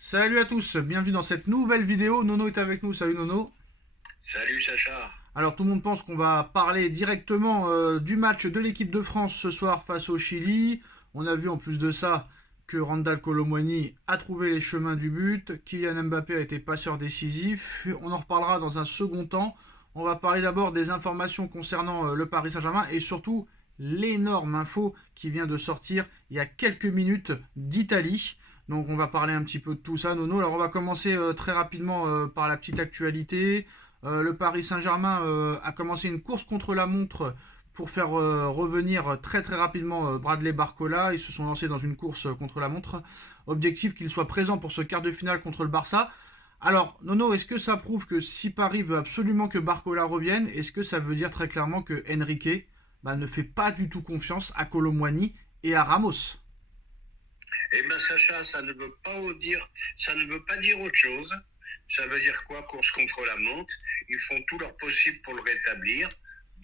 Salut à tous, bienvenue dans cette nouvelle vidéo. Nono est avec nous, salut Nono. Salut Sacha. Alors tout le monde pense qu'on va parler directement du match de l'équipe de France ce soir face au Chili. On a vu en plus de ça que Randal Kolo Muani a trouvé les chemins du but, Kylian Mbappé a été passeur décisif. On en reparlera dans un second temps. On va parler d'abord des informations concernant le Paris Saint-Germain et surtout l'énorme info qui vient de sortir il y a quelques minutes d'Italie. Donc on va parler un petit peu de tout ça, Nono. Alors on va commencer très rapidement par la petite actualité. Le Paris Saint-Germain a commencé une course contre la montre pour faire revenir très très rapidement Bradley Barcola. Ils se sont lancés dans une course contre la montre. Objectif qu'il soit présent pour ce quart de finale contre le Barça. Alors, Nono, est-ce que ça prouve que si Paris veut absolument que Barcola revienne, est-ce que ça veut dire très clairement que Enrique ne fait pas du tout confiance à Kolo Muani et à Ramos? Eh bien Sacha, ça ne veut pas dire autre chose. Ça veut dire quoi? Course contre la montre. Ils font tout leur possible pour le rétablir.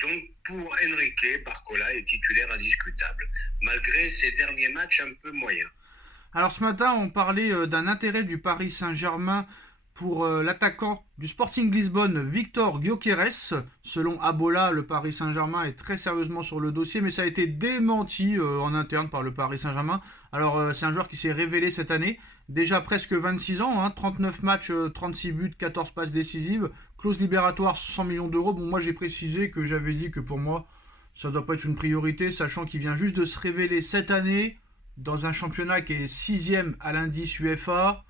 Donc pour Enrique, Barcola est titulaire indiscutable, malgré ses derniers matchs un peu moyens. Alors ce matin, on parlait d'un intérêt du Paris Saint-Germain pour l'attaquant du Sporting Lisbonne, Victor Gyökeres. Selon Abola, le Paris Saint-Germain est très sérieusement sur le dossier, mais ça a été démenti en interne par le Paris Saint-Germain. Alors c'est un joueur qui s'est révélé cette année, déjà presque 26 ans, 39 matchs, 36 buts, 14 passes décisives, clause libératoire 100 millions d'euros. Bon, moi j'ai précisé que j'avais dit que pour moi, ça ne doit pas être une priorité, sachant qu'il vient juste de se révéler cette année dans un championnat qui est sixième à l'indice UEFA.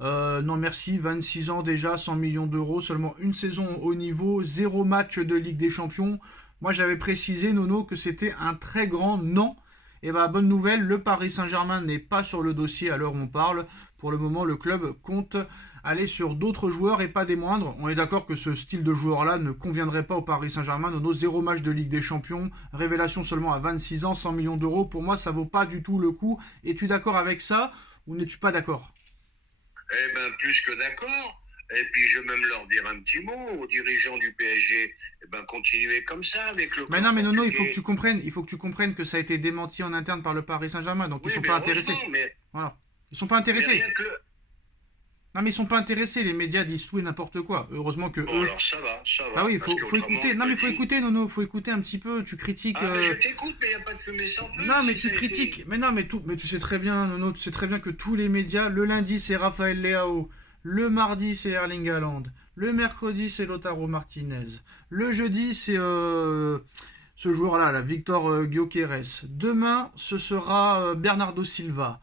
Non merci, 26 ans déjà, 100 millions d'euros, seulement une saison au haut niveau, zéro match de Ligue des Champions. Moi j'avais précisé, Nono, que c'était un très grand non. Et bah bonne nouvelle, le Paris Saint-Germain n'est pas sur le dossier à l'heure où on parle. Pour le moment, le club compte aller sur d'autres joueurs et pas des moindres. On est d'accord que ce style de joueur-là ne conviendrait pas au Paris Saint-Germain. Nono, zéro match de Ligue des Champions, révélation seulement à 26 ans, 100 millions d'euros. Pour moi, ça vaut pas du tout le coup. Es-tu d'accord avec ça ou n'es-tu pas d'accord? Eh bien plus que d'accord. Et puis je vais même leur dire un petit mot aux dirigeants du PSG. Eh ben continuez comme ça avec le Mais club non, mais Nono, portugais. il faut que tu comprennes que ça a été démenti en interne par le Paris Saint-Germain, donc ils Oui, sont mais pas intéressés. heureusement, mais, Voilà. Ils sont pas mais intéressés. rien que le... Non, mais ils sont pas intéressés. Les médias disent tout et n'importe quoi. Heureusement que Bon eux. alors ça Bah va, oui, parce faut qu'autrement écouter. je Non, te mais faut dis... écouter, Nono. Faut écouter un petit peu. Tu critiques. Ah mais je t'écoute, mais il n'y a pas de fumée sans feu Non, mais si tu ça a été... critiques. Mais non, mais tu sais très bien, Nono. Tu sais très bien que tous les médias. Le lundi, c'est Raphaël Leao. Le mardi, c'est Erling Haaland. Le mercredi, c'est Lautaro Martinez. Le jeudi, c'est ce joueur-là, là, Victor Gyökeres. Demain, ce sera Bernardo Silva.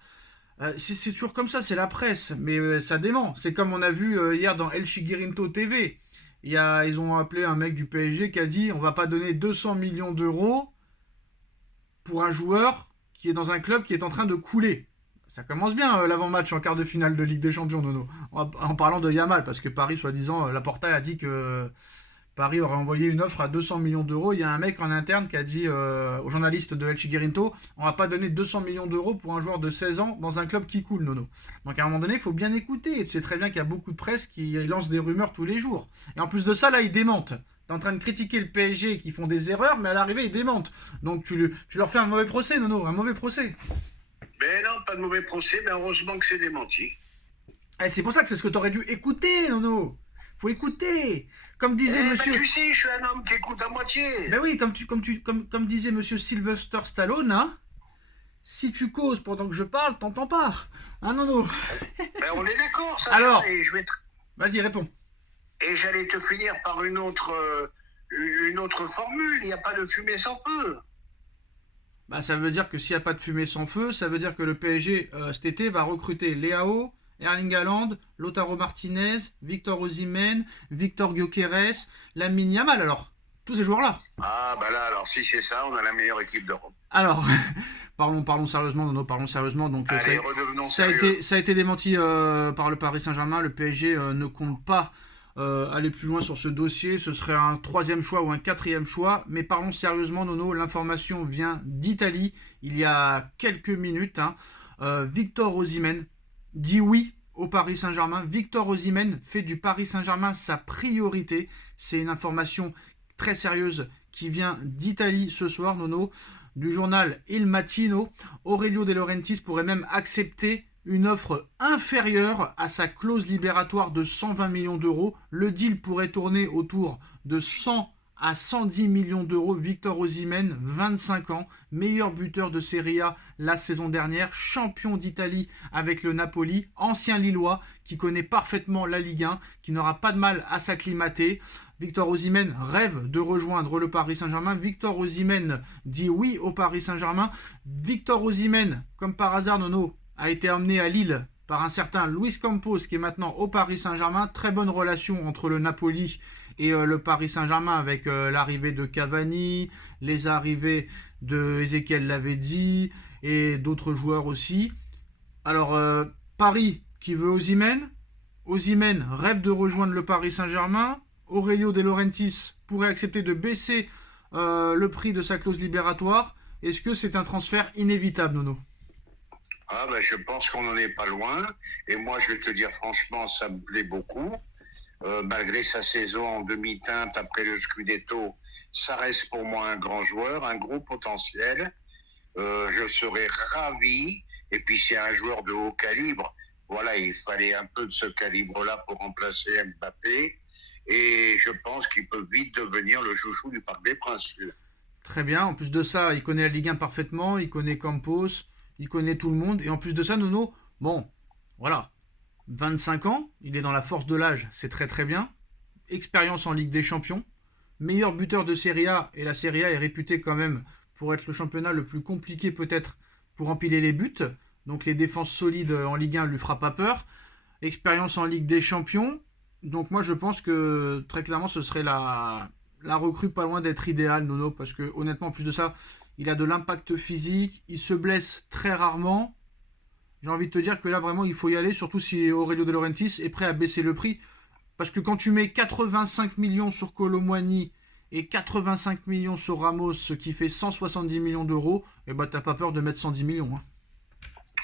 C'est toujours comme ça, c'est la presse, mais ça dément. C'est comme on a vu hier dans El Chiguirinto TV. Ils ont appelé un mec du PSG qui a dit on va pas donner 200 millions d'euros pour un joueur qui est dans un club qui est en train de couler. Ça commence bien l'avant-match en quart de finale de Ligue des Champions, Nono. En parlant de Yamal, parce que Paris, soi-disant, Laporta a dit que Paris aurait envoyé une offre à 200 millions d'euros. Il y a un mec en interne qui a dit aux journalistes de El Chiguirinto on va pas donner 200 millions d'euros pour un joueur de 16 ans dans un club qui coule, Nono. Donc à un moment donné, il faut bien écouter. Et tu sais très bien qu'il y a beaucoup de presse qui lance des rumeurs tous les jours. Et en plus de ça, là, ils démentent. T'es en train de critiquer le PSG qui font des erreurs, mais à l'arrivée, ils démentent. Donc tu leur fais un mauvais procès, Nono, un mauvais procès. Mais non, pas de mauvais procès, mais heureusement que c'est démenti. Et c'est pour ça que c'est ce que t'aurais dû écouter, Nono. Faut écouter. Comme disait Eh ben monsieur. tu sais, je suis un homme qui écoute à moitié. Ben oui, comme disait monsieur Sylvester Stallone, hein. Si tu causes pendant que je parle, t'entends pas. Hein, Nono? Ben on est d'accord, Sacha, Alors, vas-y, réponds. et j'allais te finir par une autre formule. Il n'y a pas de fumée sans feu. Bah, ça veut dire que s'il n'y a pas de fumée sans feu, ça veut dire que le PSG cet été va recruter Leao, Erling Haaland, Lautaro Martinez, Victor Osimhen, Victor Gyökeres, Lamine Yamal. Alors, tous ces joueurs-là. Ah, bah là, alors si c'est ça, on a la meilleure équipe d'Europe. Alors, parlons sérieusement, Nono, parlons sérieusement. Donc, Allez, redevenons ça a sérieux. ça a été démenti par le Paris Saint-Germain. Le PSG ne compte pas aller plus loin sur ce dossier. Ce serait un troisième choix ou un quatrième choix. Mais parlons sérieusement, Nono. L'information vient d'Italie il y a quelques minutes. Victor Osimhen dit oui au Paris Saint-Germain. Victor Osimhen fait du Paris Saint-Germain sa priorité. C'est une information très sérieuse qui vient d'Italie ce soir, Nono, du journal Il Mattino. Aurelio De Laurentiis pourrait même accepter une offre inférieure à sa clause libératoire de 120 millions d'euros. Le deal pourrait tourner autour de 100 à 110 millions d'euros. Victor Osimhen, 25 ans, meilleur buteur de Serie A la saison dernière, champion d'Italie avec le Napoli, ancien Lillois qui connaît parfaitement la Ligue 1, qui n'aura pas de mal à s'acclimater. Victor Osimhen rêve de rejoindre le Paris Saint-Germain. Victor Osimhen dit oui au Paris Saint-Germain. Victor Osimhen, comme par hasard, Nono, a été emmené à Lille par un certain Luis Campos qui est maintenant au Paris Saint-Germain. Très bonne relation entre le Napoli et le Paris Saint-Germain avec l'arrivée de Cavani, les arrivées de Ezequiel Lavezzi et d'autres joueurs aussi. Alors Paris qui veut Osimhen. Osimhen rêve de rejoindre le Paris Saint-Germain. Aurelio De Laurentiis pourrait accepter de baisser le prix de sa clause libératoire. Est-ce que c'est un transfert inévitable, Nono? Ah ben, je pense qu'on n'en est pas loin. Et moi, je vais te dire franchement, ça me plaît beaucoup. Malgré sa saison en demi-teinte après le Scudetto, ça reste pour moi un grand joueur, un gros potentiel. Je serais ravi. Et puis c'est un joueur de haut calibre. Voilà, il fallait un peu de ce calibre-là pour remplacer Mbappé. Et je pense qu'il peut vite devenir le chouchou du Parc des Princes. Très bien. En plus de ça, il connaît la Ligue 1 parfaitement. Il connaît Campos. Il connaît tout le monde. Et en plus de ça, Nono, bon, voilà. 25 ans, il est dans la force de l'âge, c'est très très bien. Expérience en Ligue des Champions. Meilleur buteur de Serie A. Et la Serie A est réputée quand même pour être le championnat le plus compliqué peut-être pour empiler les buts. Donc les défenses solides en Ligue 1 ne lui fera pas peur. Expérience en Ligue des Champions. Donc moi je pense que très clairement ce serait la recrue pas loin d'être idéale, Nono, parce que honnêtement en plus de ça, il a de l'impact physique, il se blesse très rarement. J'ai envie de te dire que là vraiment il faut y aller, surtout si Aurelio De Laurentiis est prêt à baisser le prix. Parce que quand tu mets 85 millions sur Kolo Muani et 85 millions sur Ramos, ce qui fait 170 millions d'euros, et bah t'as pas peur de mettre 110 millions. Hein.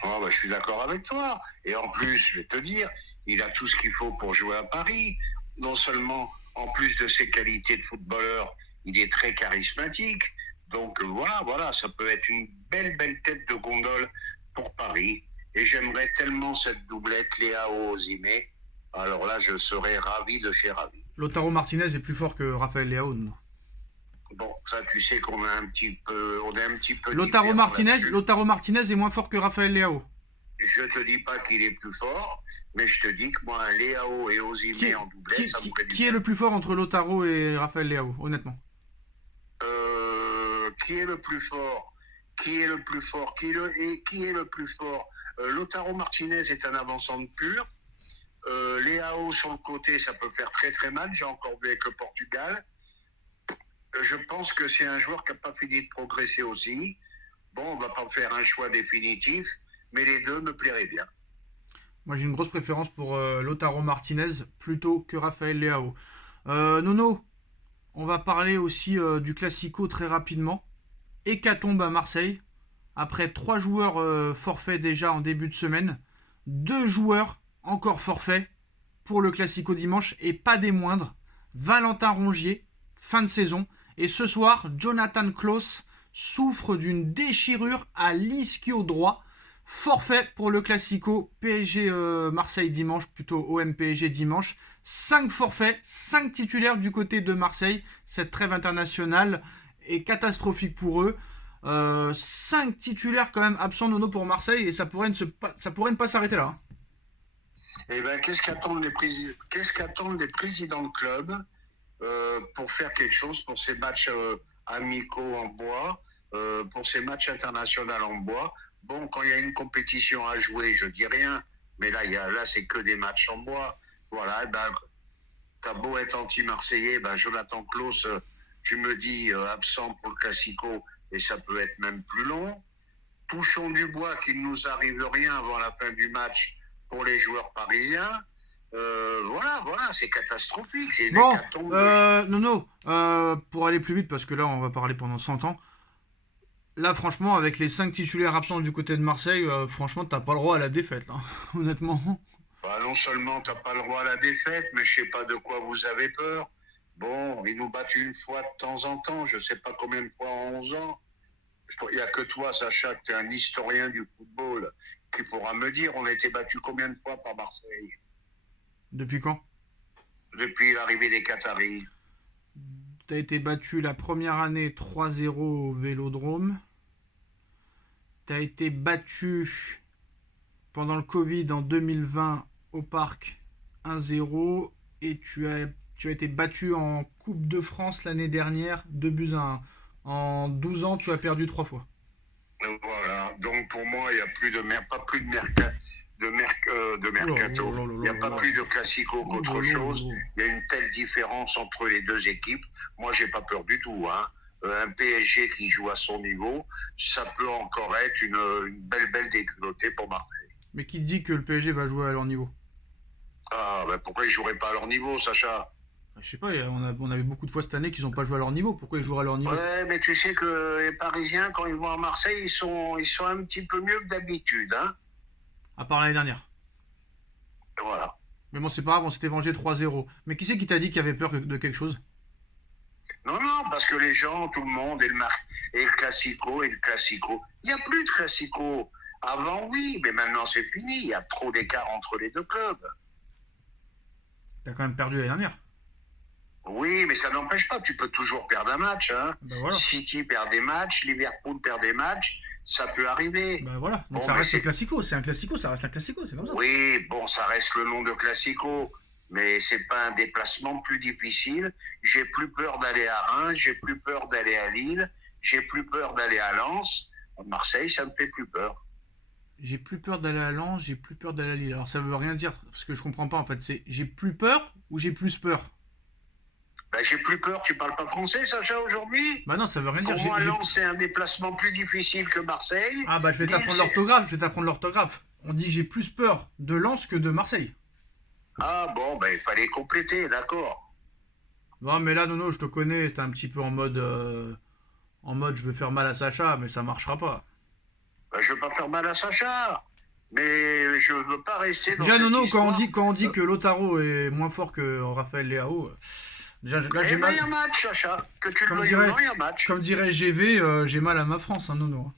Oh, bah, je suis d'accord avec toi. Et en plus, je vais te dire, il a tout ce qu'il faut pour jouer à Paris. Non seulement, en plus de ses qualités de footballeur, il est très charismatique. Donc voilà, ça peut être une belle tête de gondole pour Paris. Et j'aimerais tellement cette doublette Léao Osimhen. Alors là, je serais ravi de chez ravi. Lautaro Martinez est plus fort que Raphaël Leao. Non. Bon, ça, tu sais qu'on a on est un petit peu Lautaro différents Martinez, là-dessus. Lautaro Martinez est moins fort que Raphaël Leao. Je te dis pas qu'il est plus fort, mais je te dis que moi, Léao et Osimhen en doublette, ça me ferait du Qui est bien. le plus fort entre Lautaro et Raphaël Leao, honnêtement? Qui est le plus fort? Qui est le plus fort? Qui est le plus fort? Lautaro Martinez est un avançant pur. Léao sur le côté, ça peut faire très très mal. J'ai encore vu avec le Portugal. Je pense que c'est un joueur qui n'a pas fini de progresser aussi. Bon, on va pas faire un choix définitif, mais les deux me plairaient bien. Moi j'ai une grosse préférence pour Lautaro Martinez plutôt que Raphaël Leao. Nono, on va parler aussi du Classico très rapidement. Hécatombe à Marseille. Après 3 joueurs forfaits déjà en début de semaine, 2 joueurs encore forfaits pour le Classico dimanche et pas des moindres. Valentin Rongier, fin de saison. Et ce soir, Jonathan Klaus souffre d'une déchirure à l'ischio droit. Forfait pour le Classico PSG Marseille dimanche, plutôt OM PSG dimanche. 5 forfaits, 5 titulaires du côté de Marseille. Cette trêve internationale est catastrophique pour eux. 5 titulaires quand même absents Nono pour Marseille et ça pourrait ne pas s'arrêter là. Eh bien, qu'est-ce qu'attendent les présidents de club pour faire quelque chose pour ces matchs amicaux en bois, pour ces matchs internationaux en bois? Bon, quand il y a une compétition à jouer, je dis rien, mais là c'est que des matchs en bois. Voilà, ben, t'as beau être anti-marseillais, ben, Jonathan Klaus, tu me dis absent pour le Classico, et ça peut être même plus long. Touchons du bois qu'il ne nous arrive rien avant la fin du match pour les joueurs parisiens. Voilà, c'est catastrophique. C'est une Bon, hécatombe Nono, pour aller plus vite, parce que là on va parler pendant 100 ans. Là, franchement, avec les 5 titulaires absents du côté de Marseille, franchement, t'as pas le droit à la défaite, là. Honnêtement. Bah, non seulement t'as pas le droit à la défaite, mais je sais pas de quoi vous avez peur. Bon, ils nous battent une fois de temps en temps, je sais pas combien de fois en 11 ans. Il n'y a que toi, Sacha, que tu es un historien du football, qui pourra me dire, on a été battu combien de fois par Marseille Depuis quand? depuis l'arrivée des Qataris? T'as été battu la première année 3-0 au Vélodrome. T'as été battu pendant le Covid en 2020 au Parc 1-0. Et tu as été battu en Coupe de France l'année dernière 2-1. En 12 ans, tu as perdu 3 fois. Voilà, donc pour moi, il n'y a plus de pas plus de mercato. Il n'y a pas plus de classico qu'autre chose. Il y a une telle différence entre les deux équipes. Moi, j'ai pas peur du tout. Hein. Un PSG qui joue à son niveau, ça peut encore être une belle déculottée pour Marseille. Mais qui te dit que le PSG va jouer à leur niveau? Ah, ben pourquoi ils joueraient pas à leur niveau, Sacha? Je sais pas, on a vu beaucoup de fois cette année qu'ils n'ont pas joué à leur niveau. Pourquoi ils joueraient à leur niveau? Ouais, mais tu sais que les Parisiens, quand ils vont à Marseille, ils sont un petit peu mieux que d'habitude. Hein. À part l'année dernière. Voilà. Mais bon, c'est pas grave, on s'était vengé 3-0. Mais qui c'est qui t'a dit qu'il y avait peur de quelque chose? Non, parce que les gens, tout le monde, et le classico, et le classico. Il n'y a plus de classico. Avant, oui, mais maintenant, c'est fini. Il y a trop d'écart entre les deux clubs. T'as quand même perdu l'année dernière. Oui, mais ça n'empêche pas. Tu peux toujours perdre un match. Hein. Ben voilà. City perd des matchs, Liverpool perd des matchs. Ça peut arriver. Ben voilà. Donc Bon, ça mais reste le classico. C'est un classico, ça reste un classico, c'est comme ça. Oui, bon, ça reste le nom de classico. Mais c'est pas un déplacement plus difficile. J'ai plus peur d'aller à Reims, j'ai plus peur d'aller à Lille, j'ai plus peur d'aller à Lens. Marseille, ça me fait plus peur. J'ai plus peur d'aller à Lens, j'ai plus peur d'aller à Lille. Alors ça veut rien dire, parce que je comprends pas en fait. C'est j'ai plus peur ou j'ai plus peur? Ben, j'ai plus peur. Tu parles pas français, Sacha, aujourd'hui? Bah non, ça veut rien dire. Pour moi, Lens, c'est un déplacement plus difficile que Marseille. Ah bah je vais Lille, t'apprendre l'orthographe, je vais t'apprendre l'orthographe. On dit j'ai plus peur de Lens que de Marseille. Ah bon, ben il fallait compléter, d'accord. Non mais là Nono, je te connais, t'es un petit peu en mode je veux faire mal à Sacha, mais ça marchera pas. Ben, je veux pas faire mal à Sacha, mais je veux pas rester dans Déjà cette Nono, histoire. quand on dit que Lautaro est moins fort que Raphaël Leao, déjà là j'ai Eh ben, il y a mal. match, Sacha. Que tu le Comme veuilles dirait, ou non, il y a match. comme dirait GV, j'ai mal à ma France, hein, Nono.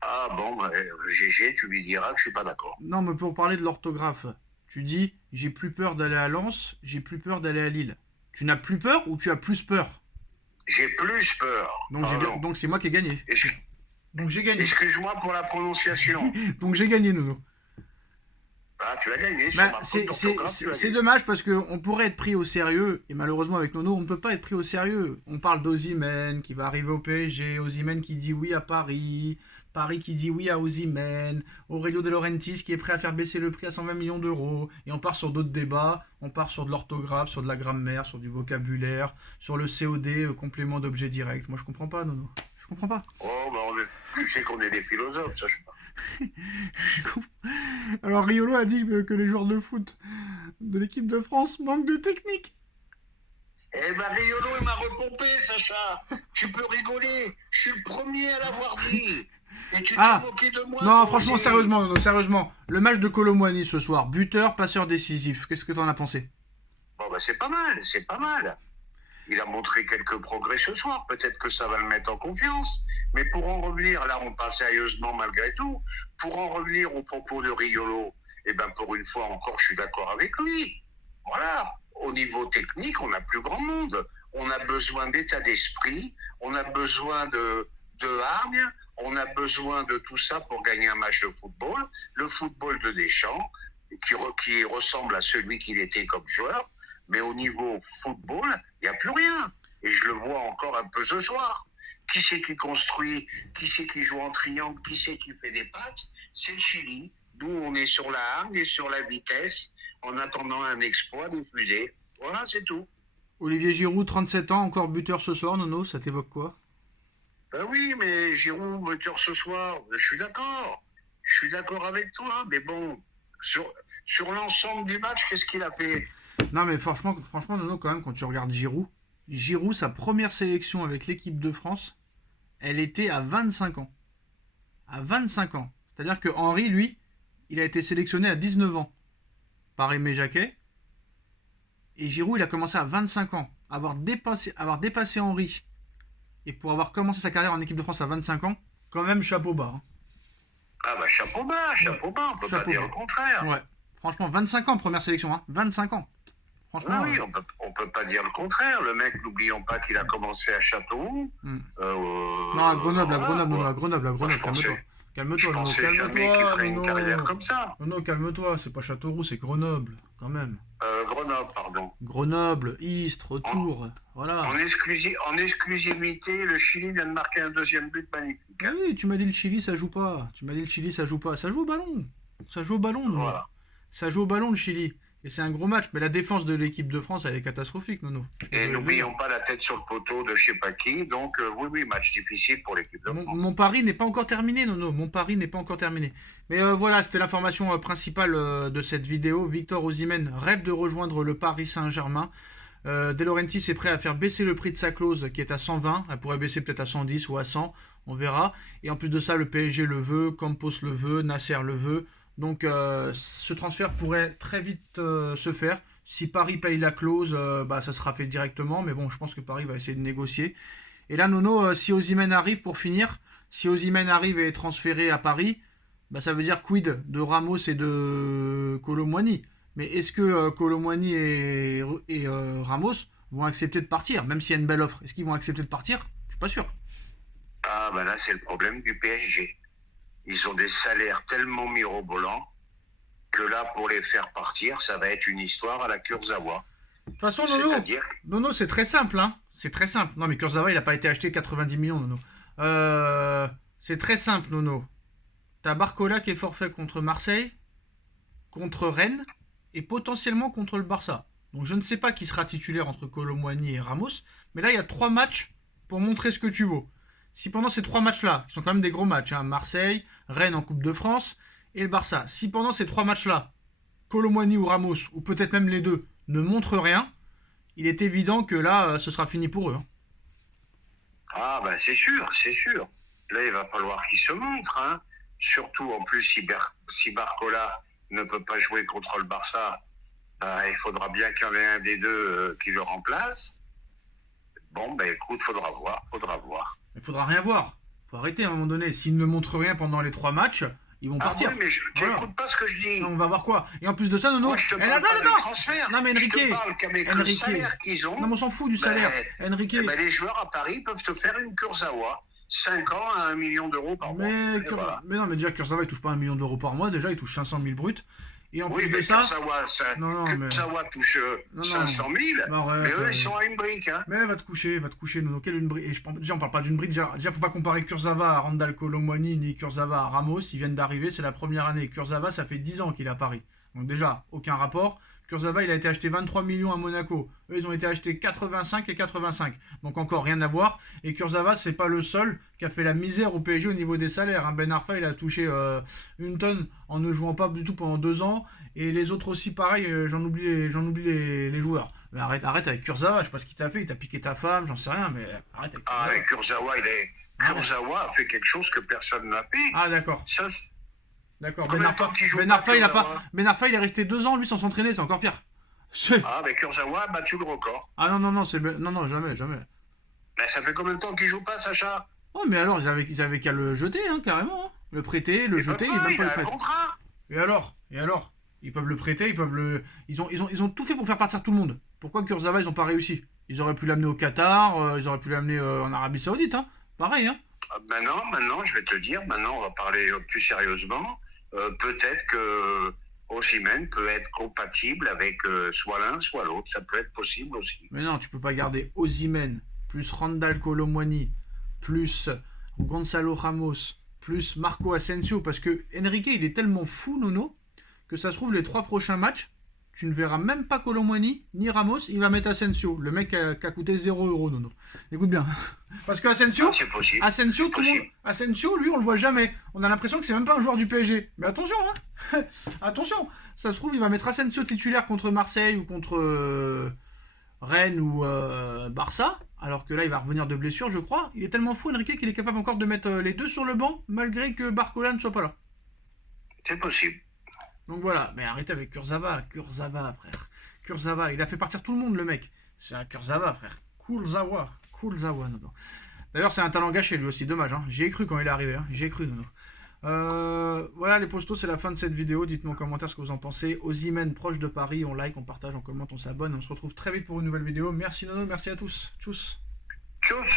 Ah bon, ben, GG, tu lui diras que je suis pas d'accord. Non, mais pour parler de l'orthographe, tu dis j'ai plus peur d'aller à Lens, j'ai plus peur d'aller à Lille. Tu n'as plus peur ou tu as plus peur? J'ai plus peur. Donc Pardon. donc c'est moi qui ai gagné. Donc j'ai gagné. Excuse-moi pour la prononciation. Donc j'ai gagné Nono. Ah, tu as gagné sur Bah, ma faute d'orthographe, tu as c'est gagné. dommage parce qu'on pourrait être pris au sérieux et malheureusement avec Nono on ne peut pas être pris au sérieux. On parle d'Osimhen qui va arriver au PSG, Osimhen qui dit oui à Paris, Paris qui dit oui à Osimhen, Aurelio De Laurentiis qui est prêt à faire baisser le prix à 120 millions d'euros et on part sur d'autres débats, on part sur de l'orthographe, sur de la grammaire, sur du vocabulaire, sur le COD, complément d'objet direct. Moi je comprends pas Nono, je comprends pas. Oh, ben, tu sais qu'on est des philosophes, ça, je sais pas. Alors Riolo a dit que les joueurs de foot de l'équipe de France manquent de technique. Eh ben, Riolo, il m'a repompé, Sacha. Tu peux rigoler. Je suis le premier à l'avoir dit. Et tu t'es Ah. moqué de moi. Non, toi franchement, aussi. sérieusement, Nono, sérieusement. Le match de Colomboigny ce soir, buteur, passeur décisif. Qu'est-ce que t'en as pensé? Bon, ben, c'est pas mal, c'est pas mal. Il a montré quelques progrès ce soir. Peut-être que ça va le mettre en confiance. Mais pour en revenir, là, on parle sérieusement malgré tout. Pour en revenir au propos de Riolo, eh ben, pour une fois encore, je suis d'accord avec lui. Voilà. Au niveau technique, on n'a plus grand monde. On a besoin d'état d'esprit. On a besoin de hargne. On a besoin de tout ça pour gagner un match de football. Le football de Deschamps, qui ressemble à celui qu'il était comme joueur. Mais au niveau football, il n'y a plus rien. Et je le vois encore un peu ce soir. Qui c'est qui construit? Qui c'est qui joue en triangle? Qui c'est qui fait des passes? C'est le Chili. D'où on est sur la hargne et sur la vitesse en attendant un exploit diffusé. Voilà, c'est tout. Olivier Giroud, 37 ans, encore buteur ce soir, Nono, ça t'évoque quoi? Ben oui, mais Giroud, buteur ce soir, je suis d'accord. Je suis d'accord avec toi. Mais bon, sur l'ensemble du match, qu'est-ce qu'il a fait? Non, mais franchement, Nono, quand même, quand tu regardes Giroud, sa première sélection avec l'équipe de France, elle était à 25 ans. À 25 ans. C'est-à-dire que Henry, lui, il a été sélectionné à 19 ans par Aimé Jacquet. Et Giroud, il a commencé à 25 ans. Avoir dépassé Henry. Et pour avoir commencé sa carrière en équipe de France à 25 ans, quand même chapeau bas. Hein. Ah bah chapeau bas, on peut pas Chapeau dire bas. le contraire. Ouais. Franchement, 25 ans, première sélection, hein. 25 ans. Oui, Franchement. oui, on peut pas dire le contraire. Le mec, n'oublions pas qu'il a commencé à Châteauroux. Hmm. Non, à Grenoble, Voilà, Nono, quoi. à Grenoble, Moi, calme-toi. je Calme-toi, Nono, pensais jamais qu'il calme-toi, ferait une carrière Nono. comme ça. Nono, calme-toi, c'est pas Châteauroux, c'est Grenoble, quand même. Grenoble, pardon. Grenoble, Istres, Tours, voilà. En exclusivité, le Chili vient de marquer un deuxième but magnifique. Ah oui, tu m'as dit le Chili, ça joue pas. Tu m'as dit le Chili, ça joue pas. Ça joue au ballon. Ça joue au ballon, Nono. Voilà. Ça joue au ballon, le Chili. Et c'est un gros match, mais la défense de l'équipe de France, elle est catastrophique, Nono. Et n'oublions pas la tête sur le poteau de je sais pas qui. Donc, oui, match difficile pour l'équipe de France. Mon pari n'est pas encore terminé, Nono. Mon pari n'est pas encore terminé. Mais voilà, c'était l'information principale de cette vidéo. Victor Osimhen rêve de rejoindre le Paris Saint-Germain. De Laurentiis est prêt à faire baisser le prix de sa clause qui est à 120. Elle pourrait baisser peut-être à 110 ou à 100. On verra. Et en plus de ça, le PSG le veut, Campos le veut, Nasser le veut. Donc ce transfert pourrait très vite se faire. Si Paris paye la clause, ça sera fait directement. Mais bon, je pense que Paris va essayer de négocier. Et là, Nono, si Osimhen arrive, pour finir, si Osimhen arrive et est transféré à Paris, ça veut dire quid de Ramos et de Kolo Muani. Mais est-ce que Kolo Muani et Ramos vont accepter de partir, même s'il y a une belle offre? Est-ce qu'ils vont accepter de partir? Je suis pas sûr. Ah, bah là, c'est le problème du PSG. Ils ont des salaires tellement mirobolants que là, pour les faire partir, ça va être une histoire à la Kurzawa. De toute façon, Nono, C'est-à-dire... Nono, c'est très simple, hein. C'est très simple. Non, mais Kurzawa, il n'a pas été acheté 90 millions, Nono. C'est très simple, Nono. T'as Barcola qui est forfait contre Marseille, contre Rennes et potentiellement contre le Barça. Donc je ne sais pas qui sera titulaire entre Kolo Muani et Ramos, mais là il y a 3 matchs pour montrer ce que tu vaux. Si pendant ces 3 matchs-là, qui sont quand même des gros matchs, hein, Marseille, Rennes en Coupe de France et le Barça, si pendant ces 3 matchs-là, Kolo Muani ou Ramos, ou peut-être même les deux, ne montrent rien, il est évident que là, ce sera fini pour eux. Hein. Ah, bah c'est sûr, c'est sûr. Là, il va falloir qu'ils se montrent. Hein. Surtout, en plus, si Barcola ne peut pas jouer contre le Barça, il faudra bien qu'il y en ait un des deux qui le remplace. Bon, écoute, faudra voir. Il faudra rien voir. Faut arrêter à un moment donné. S'ils ne montrent rien pendant les 3 matchs, ils vont partir. Ah oui, mais tu n'écoutes pas ce que je dis. Non, on va voir quoi. Et en plus de ça, Nono... Moi, je te parle pas de transfert. Non, mais Enrique... Je te parle qu'avec le salaire qu'ils ont... Non, mais on s'en fout du salaire. Enrique... les joueurs à Paris peuvent te faire une Kurzawa. 5 ans à 1 million d'euros par mois. Mais non, mais déjà, Kurzawa, il touche pas 1 million d'euros par mois. Déjà, il touche 500 000 bruts. Et en plus de ça... Kurzawa touche 500 000, mais eux, ils sont à une brique. Hein. Mais va te coucher, Nono. Quelle une brique? Et déjà, on parle pas d'une brique. Déjà, faut pas comparer Kurzawa à Randal Kolo Muani ni Kurzawa à Ramos. Ils viennent d'arriver, c'est la première année. Kurzawa, ça fait 10 ans qu'il est à Paris. Donc déjà, aucun rapport. Kurzawa, il a été acheté 23 millions à Monaco. Eux, ils ont été achetés 85 et 85. Donc encore rien à voir. Et Kurzawa, c'est pas le seul qui a fait la misère au PSG au niveau des salaires. Hein. Ben Arfa, il a touché 1 tonne en ne jouant pas du tout pendant 2 ans. Et les autres aussi, pareil, j'en oublie les joueurs. Mais arrête avec Kurzawa, je sais pas ce qu'il t'a fait. Il t'a piqué ta femme, j'en sais rien, mais arrête avec Kurzawa. Ah, Kurzawa a fait quelque chose que personne n'a fait. Ah, d'accord. Ça, d'accord, Ben Arfa, il est resté 2 ans, lui, sans s'entraîner, c'est encore pire. Ah, mais Kurzawa a battu le record. Ah non, non, jamais. Mais ça fait combien de temps qu'il joue pas, Sacha? Oh, mais alors, ils avaient qu'à le jeter, hein, carrément. Hein. Le prêter, le jeter, il a un contrat. Et alors ils peuvent le prêter, ils ont tout fait pour faire partir tout le monde. Pourquoi Kurzawa, ils ont pas réussi? Ils auraient pu l'amener au Qatar, ils auraient pu l'amener en Arabie Saoudite, hein. Pareil, hein. Maintenant, je vais te dire, on va parler plus sérieusement. Peut-être que Osimhen peut être compatible avec soit l'un, soit l'autre. Ça peut être possible aussi. Mais non, tu peux pas garder Osimhen, plus Randal Kolo Muani, plus Gonzalo Ramos, plus Marco Asensio, parce que Enrique, il est tellement fou, Nono, que ça se trouve, les 3 prochains matchs, tu ne verras même pas Kolo Muani ni Ramos, il va mettre Asensio, le mec qui a coûté 0 €, Nono. Écoute bien. Parce que Asensio, Asensio, lui, on le voit jamais. On a l'impression que c'est même pas un joueur du PSG. Mais attention, hein. Attention. Ça se trouve, il va mettre Asensio titulaire contre Marseille ou contre Rennes ou Barça, alors que là, il va revenir de blessure, je crois. Il est tellement fou, Enrique, qu'il est capable encore de mettre les deux sur le banc, malgré que Barcola ne soit pas là. C'est possible. Donc voilà, mais arrêtez avec Kurzawa, frère. Kurzawa, il a fait partir tout le monde, le mec. C'est un Kurzawa, frère. Kurzawa, non. D'ailleurs, c'est un talent gâché, lui aussi, dommage. Hein. J'y ai cru quand il est arrivé, hein. J'y ai cru, non. Voilà les postos, c'est la fin de cette vidéo. Dites-moi en commentaire ce que vous en pensez. Osimhen proche de Paris, on like, on partage, on commente, on s'abonne. On se retrouve très vite pour une nouvelle vidéo. Merci Nono, merci à tous. Tchuss. Tchuss.